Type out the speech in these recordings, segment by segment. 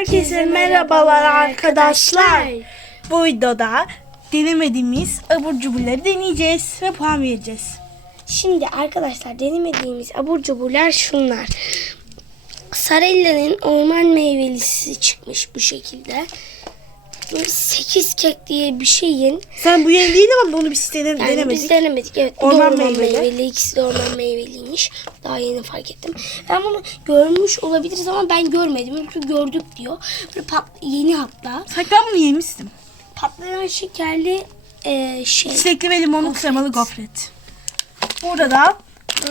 Herkese merhabalar arkadaşlar. Bu videoda denemediğimiz abur cuburları deneyeceğiz ve puan vereceğiz. Şimdi arkadaşlar denemediğimiz abur cuburlar şunlar. Sarella'nın orman meyvelisi çıkmış bu şekilde. Böyle 8 kek diye bir şeyin. Sen bu yeni değil ama bunu biz dene- Yani denemedik. biz denemedik. Evet, Orman orman, meyveli. meyveli. İkisi de orman meyveliymiş. Daha yeni fark ettim. Ben bunu görmüş olabiliriz ama ben görmedim. Çünkü gördük diyor. Böyle pat, yeni hatta. Sanki ben bunu yemiştim. Patlayan şekerli e, şey. Çilekli ve limonlu kremalı gofret. Burada da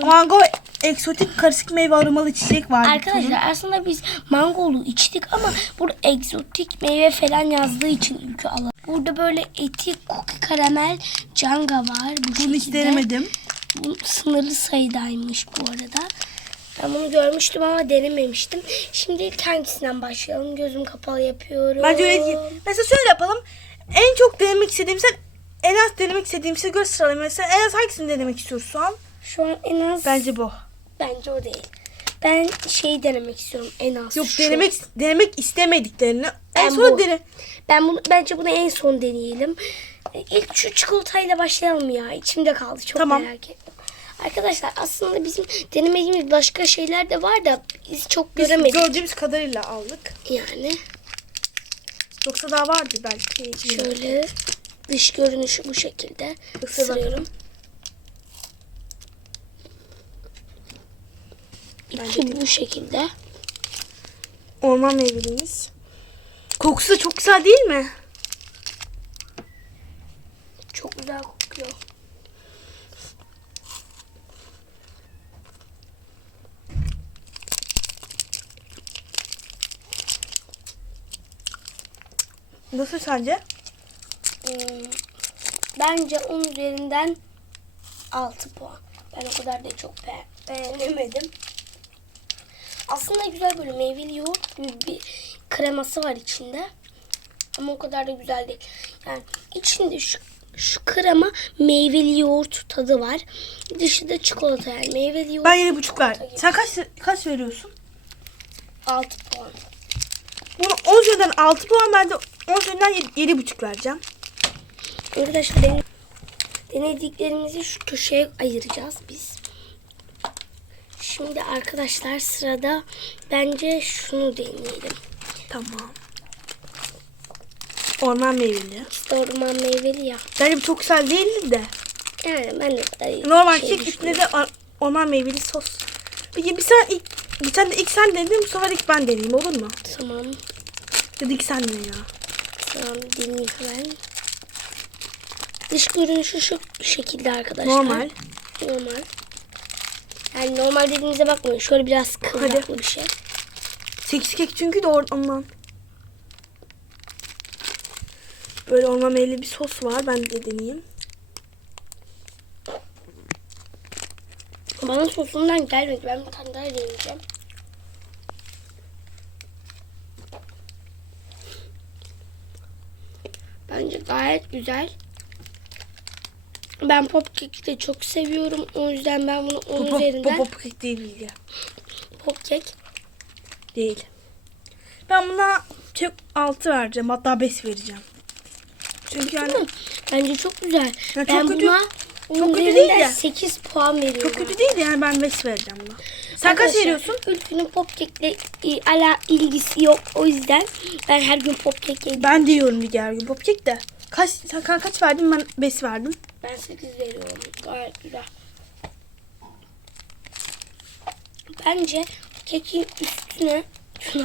mango eksotik karışık meyve aromalı çiçek var. Arkadaşlar aslında biz mangolu içtik ama burada egzotik meyve falan yazdığı için ülke alalım. Burada böyle eti, cookie, karamel, canga var. Bu Bunu hiç denemedim. Bu sınırlı sayıdaymış bu arada. Ben bunu görmüştüm ama denememiştim. Şimdi hangisinden başlayalım? Gözüm kapalı yapıyorum. Bence öyle değil. Mesela şöyle yapalım. En çok denemek istediğim sen en az denemek istediğim şey göz sıralayın. Mesela en az hangisini denemek istiyorsun şu an? Şu an en az... Bence bu. Bence o değil. Ben şeyi denemek istiyorum en az. Yok şu. denemek denemek istemediklerini en sonra bu. dene. Ben bunu bence bunu en son deneyelim. İlk şu çikolatayla başlayalım ya. İçimde kaldı çok Tamam. merak ettim. Arkadaşlar aslında bizim denemediğimiz başka şeyler de var da biz çok Biz göremedik gördüğümüz kadarıyla aldık. yani. Yoksa daha vardı belki. Şöyle dış görünüşü bu şekilde Yoksa ısırıyorum. İçi bu şekilde. Orman meyvelimiz. Kokusu da çok güzel değil mi? Çok güzel kokuyor. Nasıl sence? Hmm, Bence 10 üzerinden 6 puan. Ben o kadar da çok be beğenemedim. Aslında güzel böyle meyveli yoğurt gibi bir kreması var içinde. Ama o kadar da güzel değil. Yani içinde şu şu krema meyveli yoğurt tadı var. Dışı da çikolata yani meyveli yoğurt. Ben yedi buçuk ver. Sen kaç kaç veriyorsun? 6 puan. Bunu 10 üzerinden 6 puan ben de 10 üzerinden yedi- yedi buçuk vereceğim. Arkadaşlar den- denediklerimizi şu köşeye ayıracağız biz. Şimdi arkadaşlar sırada bence şunu deneyelim. Tamam. Orman meyveli. İşte orman meyveli ya. Bence bu çok güzel değildi de. Yani ben de kadar iyi Normal şey kek üstüne de or- orman meyveli sos. Peki bir sen ilk bir sen de ilk sen denedin bu sefer ilk ben deneyeyim olur mu? Tamam. Ya da ilk sen dene ya. Tamam hemen. Dış görünüşü şu şekilde arkadaşlar. Normal. Normal. Yani normal dediğinize bakmayın. Şöyle biraz kıvraklı bir şey. 8 kek çünkü de ondan. Böyle orman meyveli bir sos var. Ben de deneyeyim. Bana sosundan gelmedi. Ben bir tane daha deneyeceğim. Bence gayet güzel. Ben popkeki de çok seviyorum. O yüzden ben bunu 10 Pop pop üzerinden pop pop kek değil bilgi. popkek Değil. Ben buna çok 6 vereceğim. Hatta 5 vereceğim. Çünkü yani bence çok güzel. Ya çok ben kötü- buna çok 10 kötü değil de. 8 puan veriyorum. çok kötü değil de yani ben 5 vereceğim buna. Sen kaç veriyorsun? Ülkünün popkekle e, ala ilgisi yok. O yüzden ben her gün popkek yedim. Ben de yiyorum bir her gün pop kek de. Kaç, sen ka- kaç verdin? Ben 5 verdim. Ben 8 veriyorum. Gayet güzel. Bence kekin üstüne.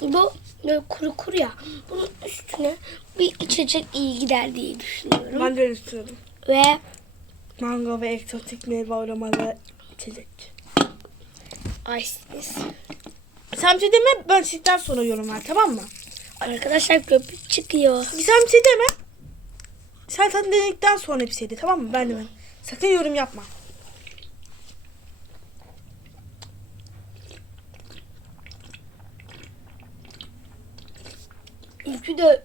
Bu böyle kuru kuru ya. Bunun üstüne bir içecek iyi gider diye düşünüyorum. Ben de öyle istiyorum. Ve Mango ve eksotik meyve aromalı içecek. ice Sen bir şey deme ben sizden sonra yorum ver tamam mı? Arkadaşlar köpük çıkıyor. Sen bir şey deme. Sen sen denedikten sonra bir şey de tamam mı? Ben de ben. Sakın yorum yapma. Ülkü de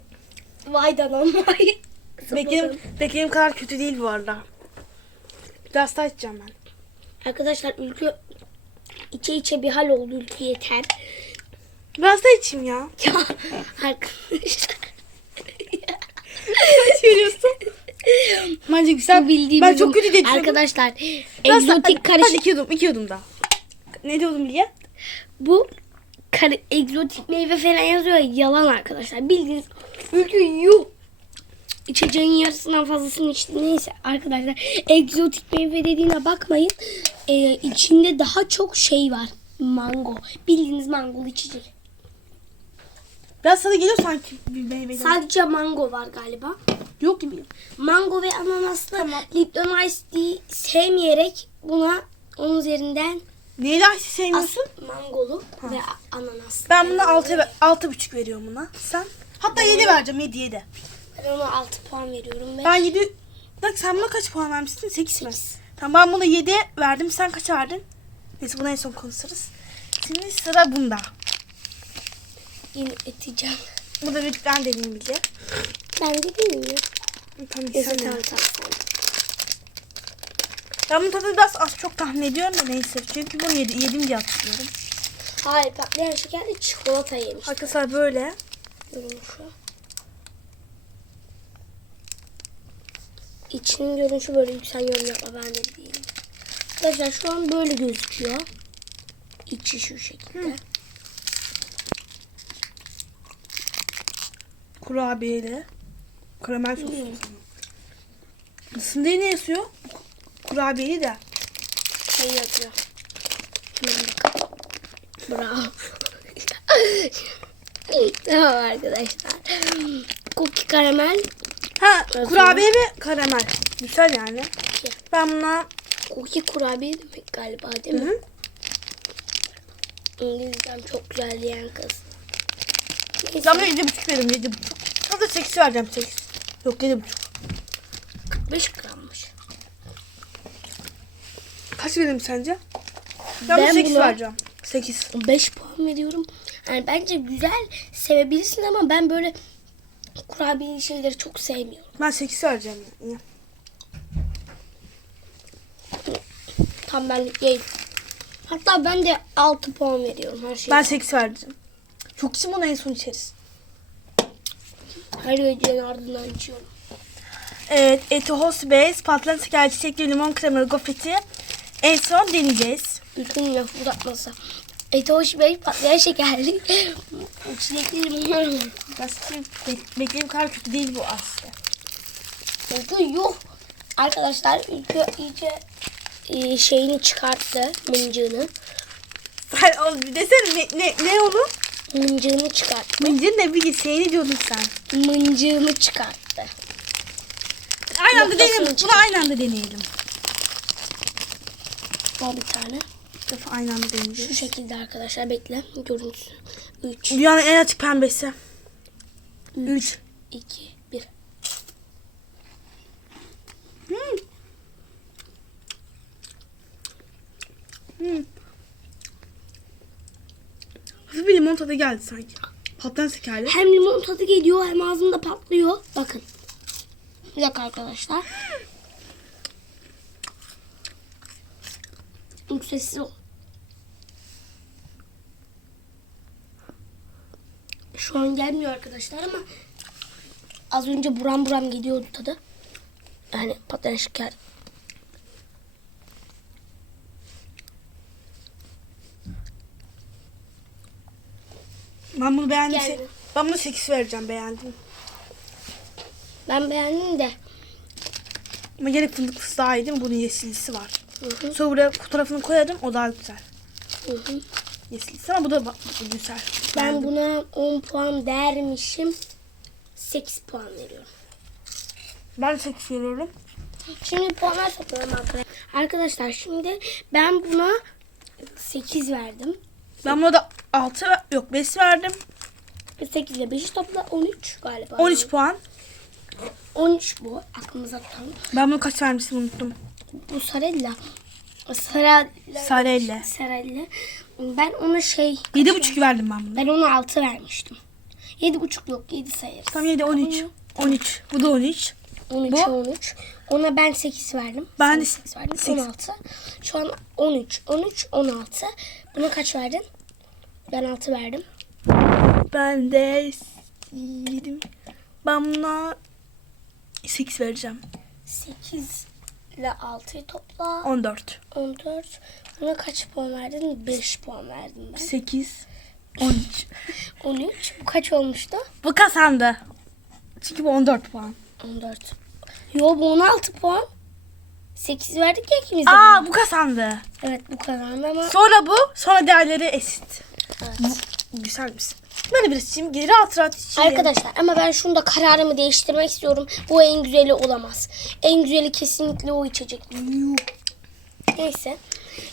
vaydan vay. Beklediğim, beklediğim kadar kötü değil bu arada. Biraz daha içeceğim ben. Arkadaşlar ülkü içe içe bir hal oldu ülkü yeter. Biraz da içeyim ya. Ya arkadaşlar. Kaç veriyorsun? Bence güzel. Bu bildiğimiz Ben çok kötü dedim. Arkadaşlar Biraz egzotik karışık. Hadi iki yudum, iki yudum daha. Ne diyordum Bilge? Bu kar- egzotik meyve falan yazıyor ya, yalan arkadaşlar. Bildiğiniz ülke yuh. İçeceğin yarısından fazlasını içti. Neyse arkadaşlar egzotik meyve dediğine bakmayın. Ee, içinde daha çok şey var. Mango. Bildiğiniz mangolu içecek. Biraz tadı geliyor sanki bir meyveden. Sadece mango var galiba. Yok gibi. Mango ve ananaslı Tamam. Lipton Ice Tea sevmeyerek buna onun üzerinden Neyle ice sevmiyorsun? as- mangolu ve a- ananaslı. Ben buna altı, altı buçuk veriyorum buna. Sen? Hatta yedi vereceğim. Yedi yedi. Ben ona 6 puan veriyorum ve Ben yedi... Bak sen buna kaç puan vermiştin? Sekiz mi? Tamam ben buna yedi verdim. Sen kaç verdin? Neyse bunu en son konuşuruz. Şimdi sıra bunda. yine eteceğim. Bu da ben deneyeyim Bilge. Ben de mi? Tamam sen de. tamam. tamam. Ben bunun tadını biraz az çok tahmin ediyorum da neyse. Çünkü bunu yedi, yedim diye hatırlıyorum. Hayır patlayan şekerli çikolata yemiş. Arkadaşlar böyle. Görünüşü. İçinin görünüşü böyle yüksel yorum yapma ben de değilim. Arkadaşlar şu an böyle gözüküyor. İçi şu şekilde. Kurabiyeli. Karamel soslu. Isındığı ne yazıyor? Kurabiyeli de. Şey bakalım. Bravo. tamam arkadaşlar. Cookie karamel. Ha Yazıyor. kurabiye ve karamel. Güzel yani. Cookie. Ben buna Cookie kurabiye demek galiba değil mi? Hı. İngilizcem çok güzel diyen kız. Neyse. ben yedi buçuk veririm. Yedi buçuk. Hatta sekiz vereceğim sekiz. Yok yedi buçuk. 45 grammış. Kaç veririm sence? Ben, Ben buna sekiz buna- vereceğim. Sekiz. 5 puan veriyorum. Yani bence güzel sevebilirsin ama ben böyle kurabiye şeyleri çok sevmiyorum. Ben sekiz vereceğim. Yani. Tam benlik değil. Hatta ben de 6 puan veriyorum her şeye. Ben sekiz vereceğim. Çok için bunu en son içeriz. Her gecenin ardından içiyorum. Evet, Etios Base, patlayan şeker, çiçekli limon kremalı gofreti en son deneyeceğiz. Bütün lafı uzatmasa. Eti hoş bey patlayan şekerli. Aslında be- beklediğim kadar kötü değil bu aslında. Çünkü yuh. Arkadaşlar ülke iyice e, şeyini çıkarttı. Mıncığını. Sen o desene ne, ne, ne onu? Mıncığını çıkarttı. Mıncır ne bilgisayarı diyordun sen. Mıncığını çıkarttı. Aynı anda Noktasını deneyelim. Bunu aynı anda deneyelim. Al bir tane. Defa aynı anda Şu deneyeceğiz. şekilde arkadaşlar bekle. Görüntüsü. 3, Dünyanın en açık pembesi. 3. 2, 1. Hmm. Hmm. Hafif bir limon tadı geldi sanki. Patlayan şekerli. Hem limon tadı geliyor hem ağzımda patlıyor. Bakın. Bir dakika arkadaşlar. Çok sessiz ol. Şu an gelmiyor arkadaşlar ama az önce buram buram gidiyordu tadı. Yani patlayan şeker. Ben bunu beğendim. Ben bunu 8 vereceğim beğendim. Ben beğendim de. Ama gene fındıklısı daha iyi değil mi? Bunun yeşillisi var. Hı hı, Sonra buraya fotoğrafını koyarım. O daha güzel. hı hı. Yeşillisi ama bu da güzel. Ben Beğendim. buna 10 puan dermişim. 8 puan veriyorum. Ben 8 veriyorum. Şimdi puanlar toplayalım arkadaşlar. Arkadaşlar şimdi ben buna 8 verdim. Ben buna da 6 yok 5 verdim. 8 ile 5'i topla 13 galiba. 13 puan. 13 bu aklımıza tutalım. Ben bunu kaç vermiştim unuttum. Bu Sarella. Sarella. Sarella. Sarella. Ben ona şey 7,5 verdim ben buna. ben ona 6 vermiştim. 7,5 yok 7 sayarız. Tam 7 13. 13. Bu da 13. 13 Bu? 13. Ona ben 8 verdim. Ben de 8 verdim. sekiz. 16. Şu an 13, 13, 16. Buna kaç verdin? Ben 6 verdim. Ben de 7. Ben buna 8 vereceğim. 8 ile 6'yı topla. 14. 14. Buna kaç puan verdin? 5 puan verdim ben. 8. 13. 13. Bu kaç olmuştu? bu kazandı. Çünkü bu 14 puan. 14. Yo bu 16 puan. 8 verdik ya ikimiz de. Aa buna. bu kazandı. Evet bu kazandı ama. Sonra bu, sonra diğerleri eşit. Evet. Güzel misin? Böyle bir içeyim. Geri rahat rahat içeyim. Arkadaşlar ama ben şunda kararımı değiştirmek istiyorum. Bu en güzeli olamaz. En güzeli kesinlikle o içecek. Neyse.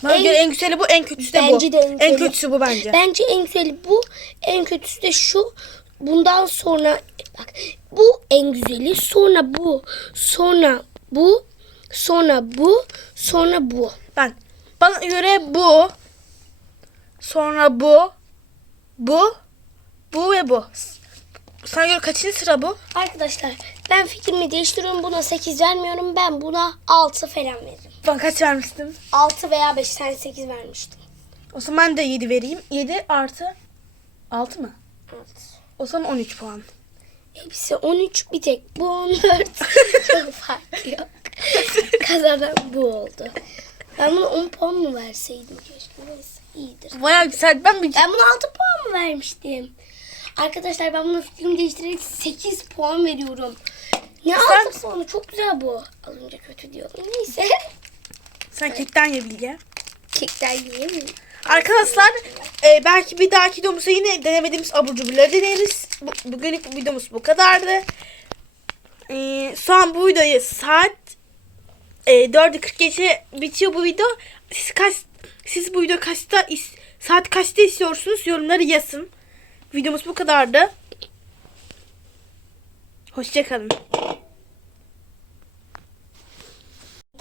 Bana en- göre en güzeli bu, en kötüsü de bu. Bence de en güzeli. kötüsü bu bence. Bence en güzeli bu. En kötüsü de şu. Bundan sonra bak bu en güzeli. Sonra bu. Sonra bu. Sonra bu. Sonra bu. Ben. Bana göre bu. Sonra bu. Bu. Bu ve bu. Sana göre kaçıncı sıra bu? Arkadaşlar ben fikrimi değiştiriyorum. Buna 8 vermiyorum. Ben buna 6 falan veririm. Ben kaç vermiştim? 6 veya 5 tane 8 vermiştim. O zaman ben de 7 vereyim. 7 artı 6 mı? Evet. O zaman 13 puan. Hepsi 13 bir tek bu 14. Çok farklı yok. Kazanan bu oldu. Ben buna 10 puan mı verseydim keşke. Neyse iyidir. Baya güzel. Ben bir Ben buna 6 puan mı vermiştim? Arkadaşlar ben buna fikrimi değiştirerek 8 puan veriyorum. Ne Sen- 6 puanı? Çok güzel bu. Az önce kötü diyordum. Neyse. Sen kekten ye Bilge. Kekler yiyeyim. Arkadaşlar e, belki bir dahaki videomuzda yine denemediğimiz abur cuburları deneriz. Bu, bugünlük videomuz bu kadardı. E, şu an bu videoyu saat e, 4'ü 40 geçe bitiyor bu video. Siz kaç siz bu video kaçta saat kaçta istiyorsunuz yorumları yazın. Videomuz bu kadardı. Hoşçakalın.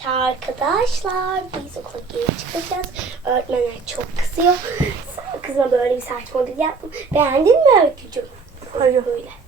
Arkadaşlar biz okula geri çıkacağız. Öğretmenler çok kızıyor. Kızma böyle bir saçmalık yapma. Beğendin mi öykücüm? Hayır. Böyle.